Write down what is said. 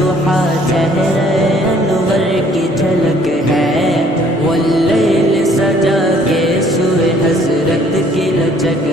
ضحا چہرہ انور کی جھلک ہے، واللیل سجا کے سوئے حسرت کی لچک